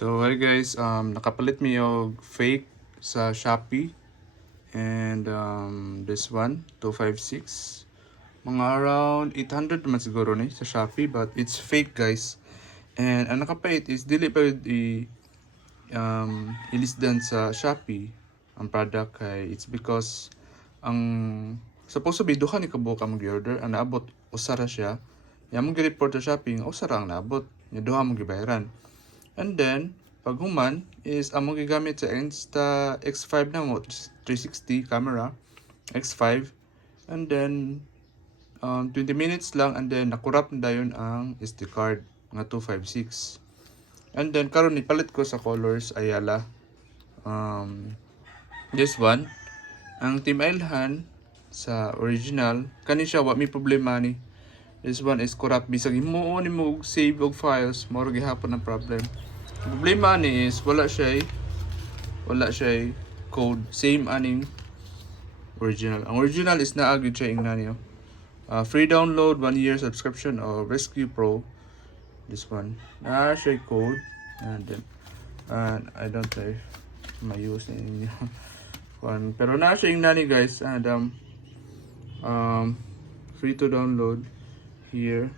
So hi guys, nakapalit mi og fake sa Shopee and this one 256 mga around 800 naman siguro ni sa Shopee, but it's fake guys. And ang nakapait is dili pa ilisdan sa Shopee ang product kay it's because ang supposed to be duha ni kabuok ang mag-order, ang naabot usara siya. Yang mong report sa Shopee usara ang naabot, nya duha mong gibayaran. And then, pag human is among gigamit sa Insta X5 na mo, 360 camera, X5. And then, 20 minutes lang and then nakurap na dayon ang SD card nga 256. And then, karon ipalit ko sa colors Ayala. This one, ang Team Ilhan sa original, kani siya wa may problema ni. This one is corrupt, bisag himuon nimo og save og files, mao ra gihapon ang problem. Problema ni is wala siya code, same aning original. Ang original is naagid siya ingna niyo. Free download, 1 year subscription or Rescue Pro. This one na siya code, and then I don't know if ma-use ninyo one, pero na siya ingna ni guys, and free to download here.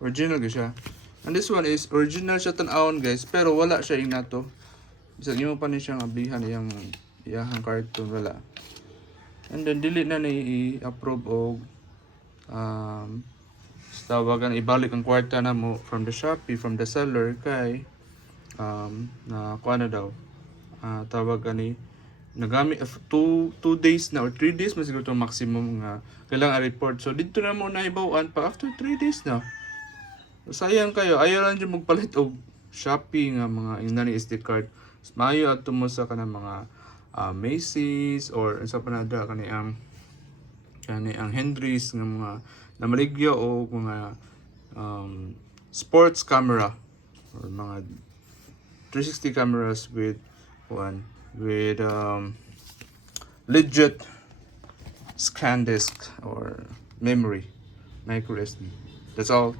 Original gyud siya. And this one is original siya tan-awon guys, pero wala siya ingna to. Bisag imo pa ni siyang ablihan iyang cartoon wala. And then dili na ni i-approve og tawagan ibalik ang kwarta na mo from the Shopee, from the seller kay na kuha na daw. Tawagan ni nagamit 2 days na or 3 days mas siguro to maximum nga kailangan report. So dito na mo na ibawan pa after 3 days na. Sayang kayo, ayaw lang dyan magpalit og Shopee nga mga ingani SD card. Mayo ato mo sa kanang mga Macy's or sa panada kani ang Henry's nga mga namaligyo o mga sports camera or mga 360 cameras with legit scan disk or memory micro SD. That's all.